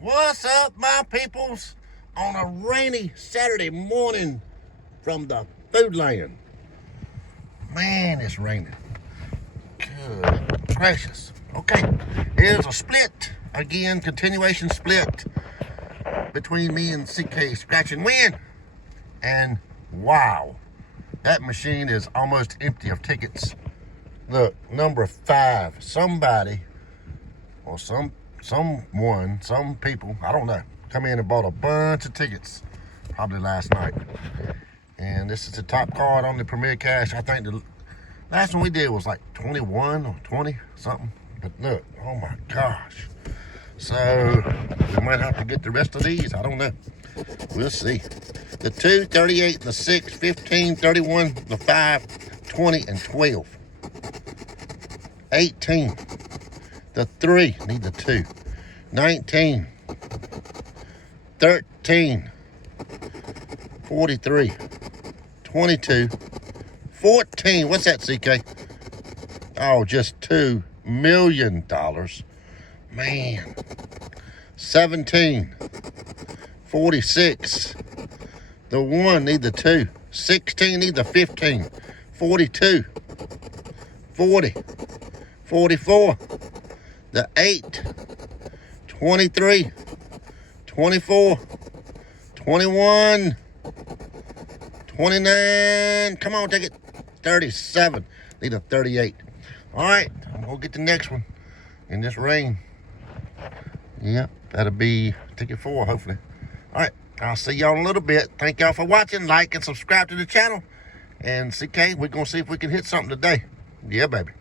What's up, my peoples? On a rainy Saturday morning from the food land. Man, it's raining. Good gracious. Okay, here's a split. Again, continuation split between me and CK Scratching Wynne. And wow, that machine is almost empty of tickets. Look, number 5. Somebody or some people, I don't know, come in and bought a bunch of tickets probably last night. And this is the top card on the Premier Cash. I think the last one we did was like 21 or 20 something. But look, oh my gosh. So we might have to get the rest of these. I don't know. We'll see. The 2, 38, the 6, 15, 31, the 5, 20, and 12. 18. The 3, need the 2. 19. 13. 43. 22. 14. What's that, CK? Oh, just $2 million. Man. 17. 46. The 1, need the 2. 16, need the 15. 42. 40. 44. The 8. 23. 24. 21. 29. Come on, take it. 37. Need a 38. All right, I'm going to get the next one in this rain. Yep, that'll be ticket 4, hopefully. All right, I'll see y'all in a little bit. Thank y'all for watching. Like and subscribe to the channel. And CK, we're going to see if we can hit something today. Yeah, baby.